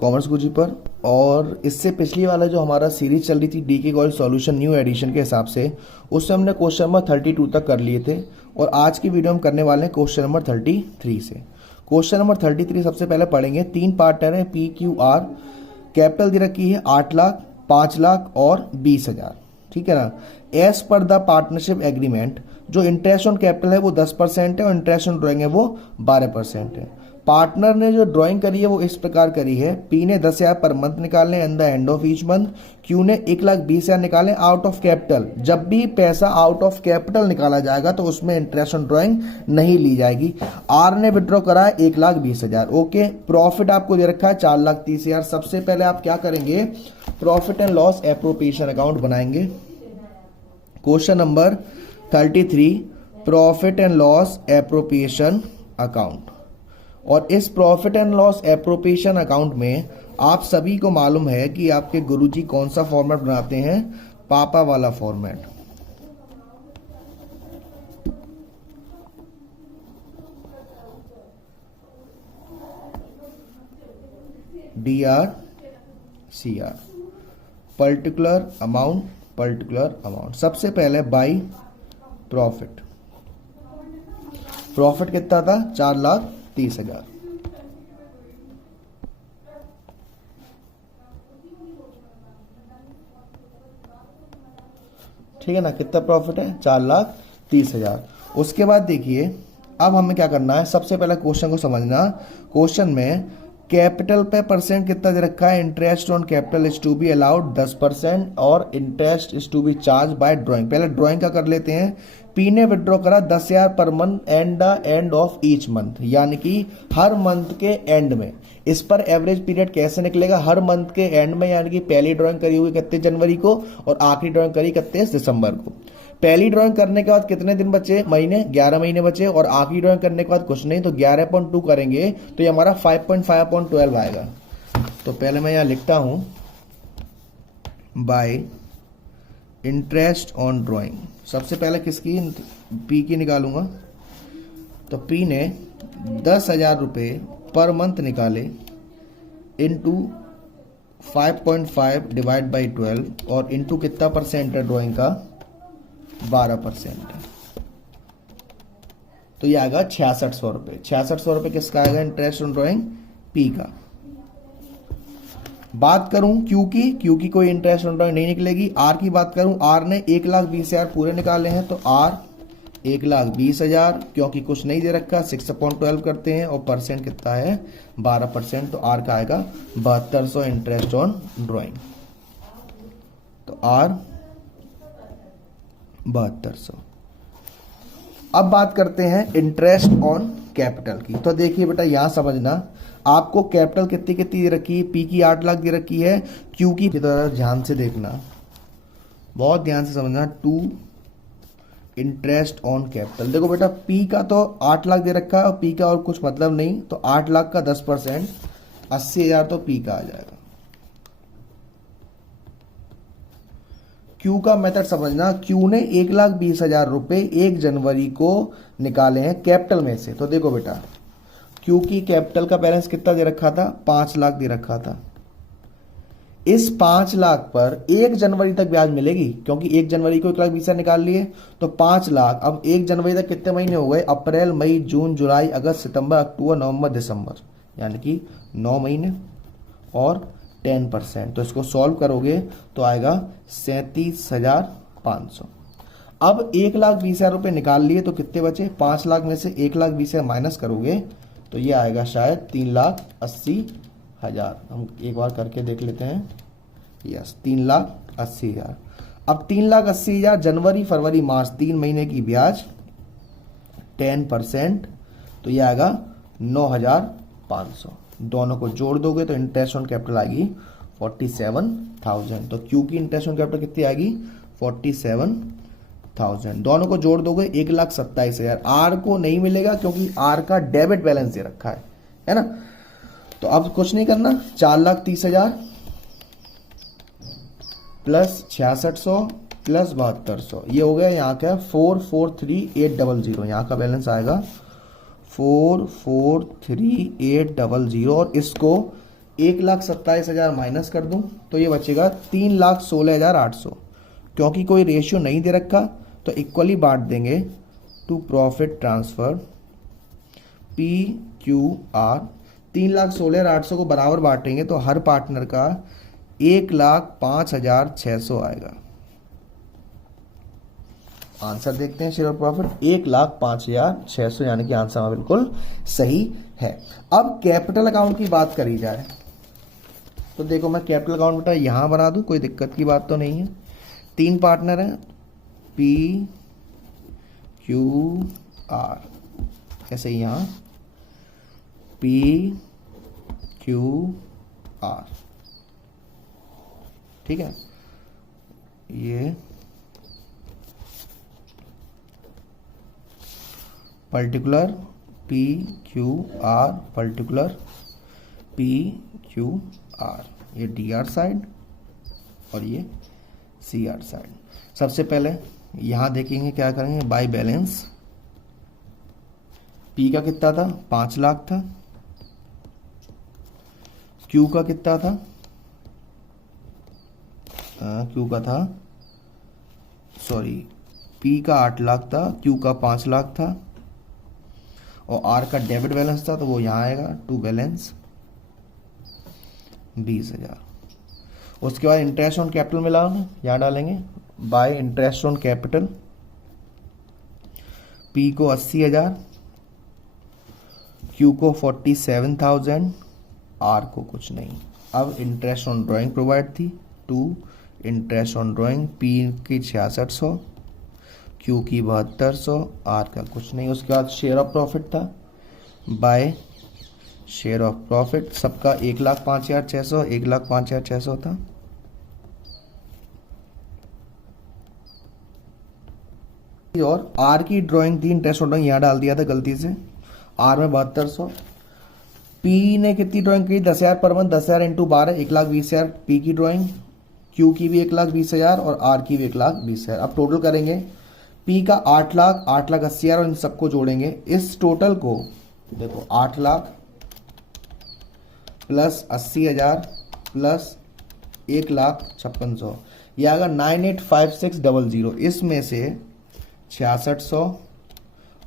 Commerce गुरुजी पर। और इससे पिछली वाला जो हमारा सीरीज चल रही थी DK Goyal solution new edition के हिसाब से, उससे हमने क्वेश्चन नंबर 32 तक कर लिए थे। और आज की वीडियो हम करने वाले हैं क्वेश्चन नंबर 33 से। क्वेश्चन नंबर 33 सबसे पहले पढ़ेंगे। 3 पार्टनर है पी क्यू आर, कैपिटल दे रखी है 8 लाख, 5 लाख और 20,000, ठीक है ना। As per the partnership agreement जो इंटरेस्ट ऑन कैपिटल है वो 10% है और इंटरेस्ट ऑन ड्राइंग है वो 12% है। पार्टनर ने जो ड्राइंग करी है वो इस प्रकार करी है। पी ने 10,000 पर मंथ निकालने and the end of each month. Q ने 1,20,000 निकाले आउट ऑफ कैपिटल। जब भी पैसा आउट ऑफ कैपिटल निकाला जाएगा तो उसमें इंटरेस्ट ऑन ड्राइंग नहीं ली जाएगी। आर ने विड्रॉ करा है 1,20,000। ओके, प्रॉफिट आपको दे रखा है 4,30,000। सबसे पहले आप क्या करेंगे, profit and loss appropriation account बनाएंगे। Question number 33, profit and loss appropriation account. और इस profit and loss appropriation account में आप सभी को मालूम है कि आपके गुरुजी कौन सा फॉर्मेट बनाते हैं, पापा वाला format. DRCR, particular amount, particular amount. सबसे पहले बाई प्रॉफिट। प्रॉफिट कितना था, 4,30,000। ठीक है ना, कितना प्रॉफिट है, 4,30,000। उसके बाद देखिए अब हमें क्या करना है, सबसे पहले क्वेश्चन को समझना। क्वेश्चन में कैपिटल पे परसेंट कितना दे रखा है, interest on capital is to be allowed 10% और interest is to be charge by drawing. पहले ड्राइंग का कर लेते हैं। पी ने विड्रॉ करा 10,000 per month and the end of each month, यानी कि हर मंथ के एंड में। इस पर एवरेज पीरियड कैसे निकलेगा, हर मंथ के एंड में, यानी कि पहली ड्राइंग करी हुई 31 जनवरी को और आखिरी ड्राइंग करी 31 दिसंबर को। पहली ड्राइंग करने के बाद कितने दिन बचे, महीने, 11 महीने बचे। और आखिरी ड्राइंग करने के बाद कुछ नहीं, तो 11.2 करेंगे तो ये हमारा 5.5/12 आएगा। तो पहले मैं यहां लिखता हूं बाय इंटरेस्ट ऑन ड्राइंग। सबसे पहले किसकी, पी की निकालूंगा। तो पी ने 10,000 रुपये पर मंथ निकाले इंटू 5.5 डिवाइड बाई 12 और इंटू कितना परसेंट है ड्राइंग का, 12% है। तो ये आएगा 6,600 रुपये। 6,600 रुपये किसका आएगा, इंटरेस्ट ऑन ड्राइंग, पी का। बात करूं क्यू की कोई इंटरेस्ट ऑन ड्राइंग नहीं निकलेगी। आर की बात करूं, आर ने 1,20,000 पूरे निकाले हैं तो आर 1,20,000, क्योंकि कुछ नहीं दे रखा, 6/12 करते हैं और परसेंट कितना है, 12%। तो आर का आएगा 7,200 इंटरेस्ट ऑन ड्राइंग। तो आर 7,200। अब बात करते हैं इंटरेस्ट ऑन कैपिटल की। तो देखिए बेटा यहां समझना, आपको कैपिटल कितनी कितनी दे रखी है, पी की 8 लाख दे रखी है, क्यू की ध्यान से देखना, बहुत ध्यान से समझना। 2 इंटरेस्ट ऑन कैपिटल। देखो बेटा पी का तो 8 लाख दे रखा है और पी का और कुछ मतलब नहीं, तो 8 लाख का 10% 80,000 तो पी का आ जाएगा। क्यू का मेथड समझना, क्यू ने 1,20,000 रुपए 1 जनवरी को निकाले हैं कैपिटल में से। तो देखो बेटा क्यू की कैपिटल का बैलेंस कितना दे रखा था, 5 लाख दे रखा था। इस 5 लाख पर 1 जनवरी तक ब्याज मिलेगी, क्योंकि 1 जनवरी को 1,20,000 निकाल लिए तो 5 लाख। अब 1 जनवरी तक कितने महीने हो गए, अप्रैल, मई, जून, जुलाई, अगस्त, सितंबर, अक्टूबर, नवंबर, दिसंबर, यानी कि 9 महीने और 10%। तो इसको सॉल्व करोगे तो आएगा 37,500। अब 1,20,000 रुपये निकाल लिए तो कितने बचे, 5 लाख में से 1,20,000 माइनस करोगे तो ये आएगा शायद 3,80,000। हम एक बार करके देख लेते हैं। यस, 3,80,000। अब 3,80,000 जनवरी, फरवरी, मार्च 3 महीने की ब्याज 10%, तो ये आएगा 9,500। दोनों को जोड़ दोगे तो इंटरेस्ट ऑन कैपिटल आएगी 47,000। तो क्यू की इंटरेस्ट ऑन कैपिटल कितनी आएगी, 47,000। दोनों को जोड़ दोगे 1,27,000। आर को नहीं मिलेगा क्योंकि आर का डेबिट बैलेंस दे रखा है ना। तो अब कुछ नहीं करना, 4,30,000 प्लस 6,600 प्लस 7,200, ये हो गया यहाँ क्या 443,800। यहाँ का बैलेंस आएगा 443,800 और इसको 1,27,000 माइनस कर दूं तो ये बचेगा 3,16,800। क्योंकि कोई रेशियो नहीं दे रखा तो इक्वली बांट देंगे टू प्रॉफिट ट्रांसफर PQR। 3,16,800 को बराबर बांटेंगे तो हर पार्टनर का 1,05,600 आएगा। आंसर देखते हैं शेयर ऑफ प्रॉफिट 1,05,600, यानी कि आंसर बिल्कुल सही है। अब कैपिटल अकाउंट की बात करी जाए तो देखो मैं कैपिटल अकाउंट बेटा यहां बना दूं, कोई दिक्कत की बात तो नहीं है। 3 पार्टनर हैं PQR, ऐसे ही यहां PQR, ठीक है। ये पर्टिकुलर PQR, पर्टिकुलर PQR, ये DR साइड और ये CR साइड। सबसे पहले यहां देखेंगे क्या करेंगे, बाय बैलेंस। P का कितना था, 5 लाख था। Q का कितना था, Q का था, सॉरी, P का 8 लाख था, Q का 5 लाख था, और R का डेबिट बैलेंस था तो वो यहाँ आएगा टू बैलेंस 20,000। उसके बाद इंटरेस्ट ऑन कैपिटल मिला, यहाँ डालेंगे bye interest on capital. P को 80,000, Q को 47,000, R को कुछ नहीं। अब इंटरेस्ट ऑन ड्राइंग प्रोवाइड थी, to interest on drawing, P की 6600, Q की 7200, R का कुछ नहीं। उसके बाद शेयर ऑफ प्रॉफिट था, बाय शेयर ऑफ प्रॉफिट सबका 1,05,600, 1,05,600 था। और R की ड्राइंग थी, इंटरेस्ट ऑन ड्राइंग यहाँ डाल दिया था गलती से, R में 7200। P ने कितनी ड्राइंग की, 10,000 पर मंथ, 10,000 इंटू 12, 1,20,000 P की ड्राइंग, Q की भी 1,20,000 और R की भी 1,20,000। अब टोटल करेंगे, P का 8 लाख, 8,80,000 और इन सबको जोड़ेंगे। इस टोटल को देखो 8 लाख प्लस 80,000 प्लस 1,56,000, यह आएगा 985600। इसमें से 6600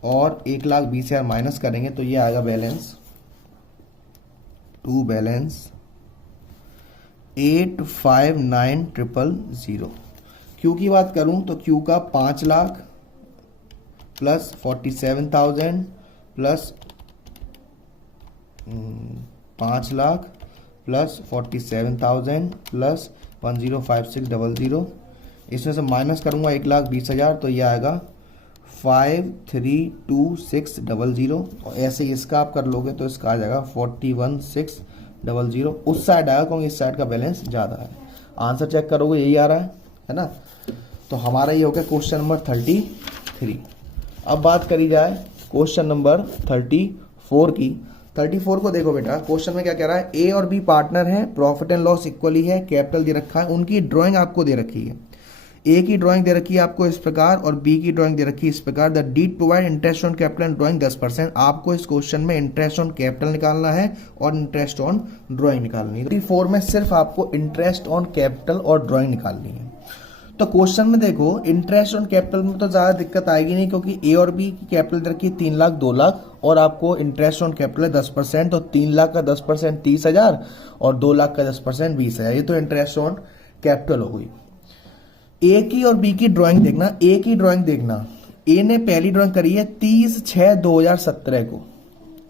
और 1,20,000 माइनस करेंगे तो ये आएगा बैलेंस, टू बैलेंस 859,000। Q की बात करूं तो Q का 5 lakh plus 47,000 plus 5 lakh plus 47,000 plus 105600। इसमें से माइनस करूंगा 1,20,000 तो यह आएगा 532600। और ऐसे ही इसका आप कर लोगे तो इसका आ जाएगा 41,600। उस साइड आएगा क्योंकि इस साइड का बैलेंस ज़्यादा है। आंसर चेक करोगे यही आ रहा है ना। तो हमारा ये हो गया क्वेश्चन नंबर 33। अब बात करी जाए क्वेश्चन नंबर 34 की। 34 को देखो बेटा, क्वेश्चन में क्या कह रहा है, ए और बी पार्टनर हैं, प्रॉफिट एंड लॉस इक्वली है, कैपिटल दे रखा है, उनकी ड्राइंग आपको दे रखी है। ए की ड्राइंग दे रखी है आपको इस प्रकार और बी की ड्राइंग दे रखी है इस प्रकार। The deed provide interest on capital and drawing 10%। आपको इस क्वेश्चन में इंटरेस्ट ऑन कैपिटल निकालना है और इंटरेस्ट ऑन ड्राइंग निकालनी है। 34 में सिर्फ आपको इंटरेस्ट ऑन कैपिटल और ड्राइंग निकालनी है। तो क्वेश्चन में देखो इंटरेस्ट ऑन कैपिटल में तो ज्यादा दिक्कत आएगी नहीं, क्योंकि ए और बी की कैपिटल दे रखी है 3 लाख 2 लाख और आपको इंटरेस्ट ऑन कैपिटल है 10%। तो 3 लाख का 10% 30,000 और 2 लाख का 10% 20,000। ये तो इंटरेस्ट ऑन कैपिटल हो गई। ए की और बी की ड्राइंग देखना। ए की ड्राइंग देखना, ए ने पहली ड्राइंग करी है 30/6/2017 को,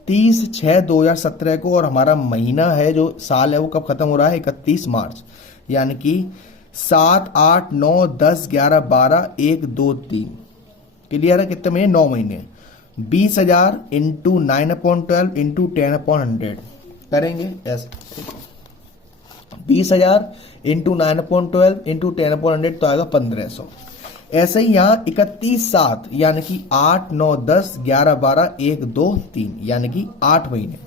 30/6/2017 को, और हमारा महीना है जो साल है वो कब खत्म हो रहा है, 31 मार्च। यानी कि 7, 8, 9, 10, 11, 12, 1, 2, 3 क्लियर है। कितने महीने, 9 महीने। 20,000 इंटू 9/12 इंटू 10/100 करेंगे ऐसे। 20,000 इंटू 9/12 इंटू 10/100 तो आएगा 1500। ऐसे ही यहां 31/7 यानी कि 8, 9, 10, 11, 12, 1, 2, 3 यानी कि 8 महीने।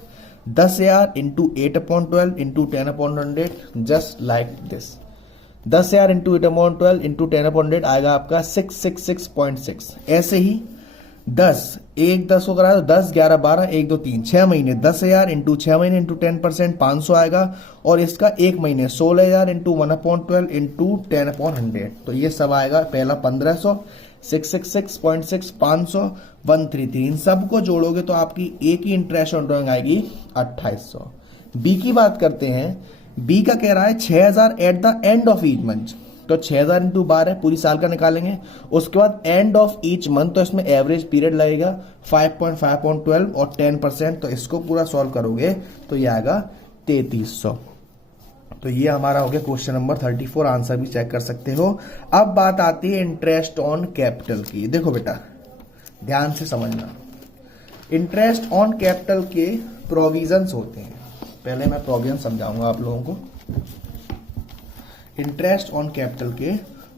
10,000 into 8/12 into 10/100 just like this. 10,000 into 8/12 into 10/100 आएगा आपका 666.6। ऐसे ही 10, एक 10 को करा तो 10, 11, 12, 1, 2, 3, 6 महीने 10,000 इंटू 6 महीने इंटू 10% 500 आएगा। और इसका एक महीने 16,000 इंटू 1/12 इंटू 10/100, तो ये सब आएगा। पहला 1500, 666.6, 500, 133, इन सबको जोड़ोगे तो आपकी एक ही इंटरेस्ट ऑन ड्रॉइंग आएगी 2800। बी की बात करते हैं। बी का कह रहा है 6,000 at the end of each month, तो 6,000 इंटू 12 पूरी साल का निकालेंगे। उसके बाद एंड ऑफ ईच मंथ, तो इसमें एवरेज पीरियड लगेगा 5.5/12 और 10%, तो इसको पूरा सॉल्व करोगे तो ये आएगा 3300। तो ये हमारा हो गया क्वेश्चन नंबर 34, आंसर भी चेक कर सकते हो। अब बात आती है इंटरेस्ट ऑन कैपिटल की। देखो बेटा ध्यान से समझना, इंटरेस्ट ऑन कैपिटल के प्रोविजंस होते हैं। पहले मैं प्रोविजन समझाऊंगा आप लोगों को। इंटरेस्ट ऑन कैपिटल के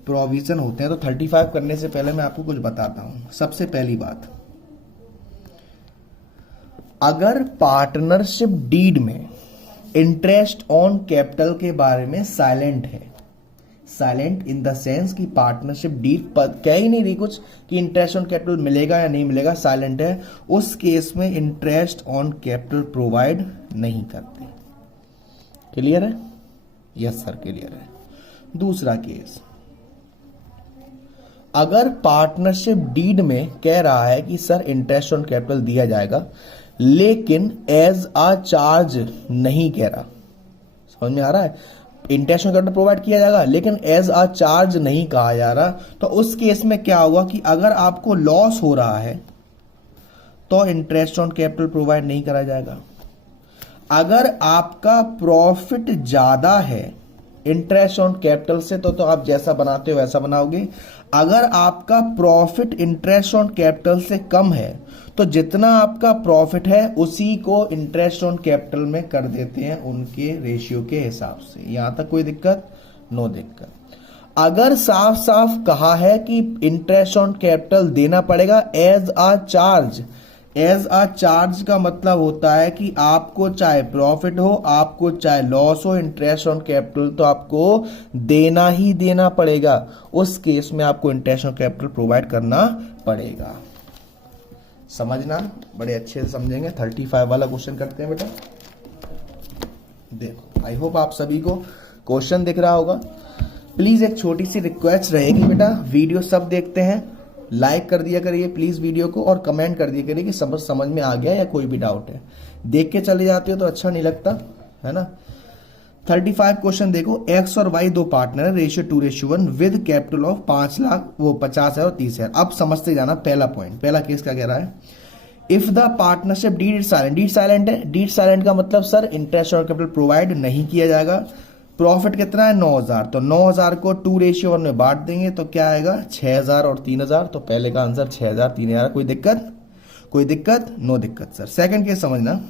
प्रोविजन होते हैं, तो 35 करने से पहले मैं आपको कुछ बताता हूं। सबसे पहली बात, अगर पार्टनरशिप डीड में इंटरेस्ट ऑन कैपिटल के बारे में साइलेंट है, साइलेंट इन द सेंस कि पार्टनरशिप डीड कह ही नहीं रही कुछ कि इंटरेस्ट ऑन कैपिटल मिलेगा या नहीं मिलेगा, साइलेंट है, उस केस में इंटरेस्ट ऑन कैपिटल प्रोवाइड नहीं करते। क्लियर है? यस सर क्लियर है। दूसरा केस, अगर पार्टनरशिप डीड में कह रहा है कि सर इंटरेस्ट ऑन कैपिटल दिया जाएगा लेकिन एज अ चार्ज नहीं कह रहा, समझ में आ रहा है? इंटरेस्ट ऑन कैपिटल प्रोवाइड किया जाएगा लेकिन एज अ चार्ज नहीं कहा जा रहा, तो उस केस में क्या होगा कि अगर आपको लॉस हो रहा है तो इंटरेस्ट ऑन कैपिटल प्रोवाइड नहीं करा जाएगा। अगर आपका प्रॉफिट ज्यादा है इंटरेस्ट ऑन कैपिटल से तो आप जैसा बनाते हो वैसा बनाओगे। अगर आपका प्रॉफिट इंटरेस्ट ऑन कैपिटल से कम है तो जितना आपका प्रॉफिट है उसी को इंटरेस्ट ऑन कैपिटल में कर देते हैं उनके रेशियो के हिसाब से। यहां तक कोई दिक्कत? नो दिक्कत। अगर साफ साफ कहा है कि इंटरेस्ट ऑन कैपिटल देना पड़ेगा as a charge, as a charge का मतलब होता है कि आपको चाहे प्रॉफिट हो आपको चाहे लॉस हो, इंटरेस्ट ऑन कैपिटल तो आपको देना ही देना पड़ेगा। उस केस में आपको इंटरेस्ट ऑन कैपिटल प्रोवाइड करना पड़ेगा। समझना, बड़े अच्छे से समझेंगे। 35 वाला क्वेश्चन करते हैं बेटा। देखो आई होप आप सभी को क्वेश्चन दिख रहा होगा। प्लीज एक छोटी सी रिक्वेस्ट रहेगी बेटा, वीडियो सब देखते हैं, लाइक कर दिया करिए प्लीज वीडियो को, और कमेंट कर दिया करिए कि समझ में आ गया या कोई भी डाउट है। देख के चले जाते हो तो अच्छा नहीं लगता है ना। 35 क्वेश्चन देखो, एक्स और वाई दो पार्टनर है, ratio 2:1 with capital of 5 lakh, वो 50,000 और 30,000। अब समझते जाना पहला पॉइंट। पहला केस क्या कह रहा है? If the partnership deed is silent, deed silent है, डीड साइलेंट का मतलब सर इंटरेस्ट और कैपिटल प्रोवाइड नहीं किया जाएगा। प्रॉफिट कितना है? 9,000, तो 9,000 को 2:1 में बांट देंगे तो क्या आएगा? 6,000 और 3,000, तो पहले का आंसर 6,000 3,000। कोई दिक्कत? कोई दिक्कत? नो दिक्कत सर। सेकंड केस समझना,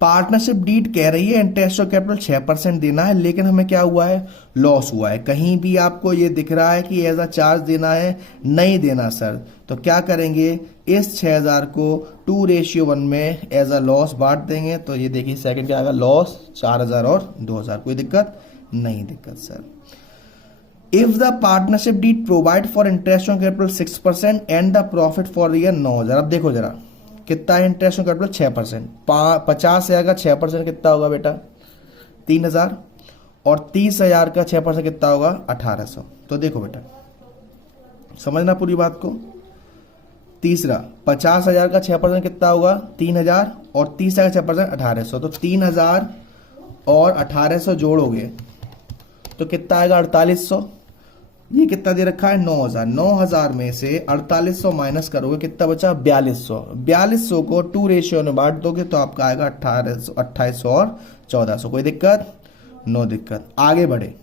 पार्टनरशिप डीड कह रही है इंटरेस्ट और कैपिटल 6% देना है लेकिन हमें क्या हुआ है? लॉस हुआ है। कहीं भी आपको ये दिख रहा है कि एज अ चार्ज देना है? नहीं देना सर। तो क्या करेंगे? इस 6,000 को 2:1 में एज अ लॉस बांट देंगे, तो ये देखिए सेकंड क्या आएगा? लॉस 4,000 और 2,000। कोई दिक्कत? नहीं दिक्कत sir. If the partnership deed provide for interest on capital 6% and the profit for year 9,000। अब देखो जरा कितना है इंटरेस्ट ऑन कैपिटल? 6%। 50,000 का 6% कितना होगा बेटा? 3,000। और 30,000 का 6% कितना होगा? 1,800। तो देखो बेटा समझना पूरी बात को। तीसरा 50,000 का 6% कितना होगा? 3,000। और 30,000 का 6% 1,800। तो 3,000 और 1,800 जोड़ोगे तो कितना आएगा? 4,800। ये कितना दे रखा है? 9,000। 9,000 में से 4,800 माइनस करोगे कितना बचा? 4,200। 4,200 को 2:1 में बांट दोगे तो आपका आएगा 2,800 और 1,400। कोई दिक्कत? नो दिक्कत। आगे बढ़े।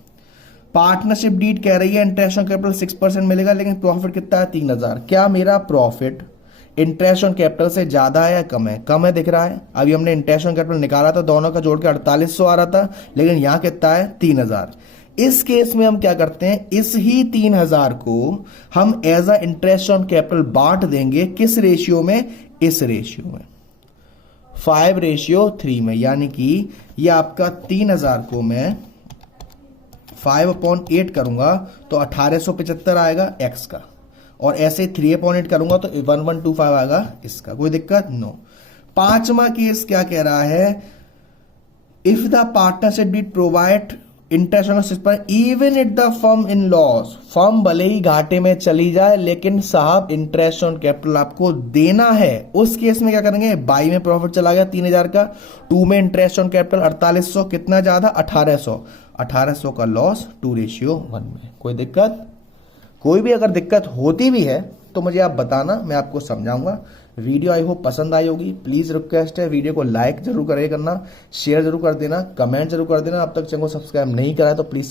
पार्टनरशिप डीड कह रही है इंटरेस्ट ऑन कैपिटल 6% मिलेगा लेकिन प्रॉफिट कितना है? 3,000। क्या मेरा प्रॉफिट इंटरेस्ट ऑन कैपिटल से ज्यादा है या कम है? कम है दिख रहा है। अभी हमने इंटरेस्ट ऑन कैपिटल निकाला था, दोनों का जोड़ के 4,800 आ रहा था, लेकिन यहां कितना है? 3,000। इस केस में हम क्या करते हैं? इस ही 3,000 को हम as a interest on capital बांट देंगे। किस रेशियो में? इस रेशियो में, 5:3 में। यानी कि ये आपका 3,000 को मैं 5/8 करूंगा तो 1,875 आएगा एक्स का, और ऐसे 3/8 करूंगा तो 1125 आएगा इसका, कोई दिक्कत नो। पांचवा केस क्या कह रहा है, if the partnership did provide interest on system even it the firm in loss, firm भले ही घाटे में चली जाए लेकिन साहब इंटरेस्ट ऑन कैपिटल आपको देना है, उस केस में क्या करेंगे, बाई में प्रॉफिट चला गया 3000 का, 2 में इंटरेस्ट ऑन कैपिटल 4800, कितना ज्यादा 1800 का लॉस 2:1 में। कोई दिक्कत, कोई भी अगर दिक्कत होती भी है तो मुझे आप बताना, मैं आपको समझाऊंगा। वीडियो आई होप पसंद आई होगी, प्लीज रिक्वेस्ट है वीडियो को लाइक जरूर करना, शेयर जरूर कर देना, कमेंट जरूर कर देना। अब तक चैनल को सब्सक्राइब नहीं करा है तो प्लीज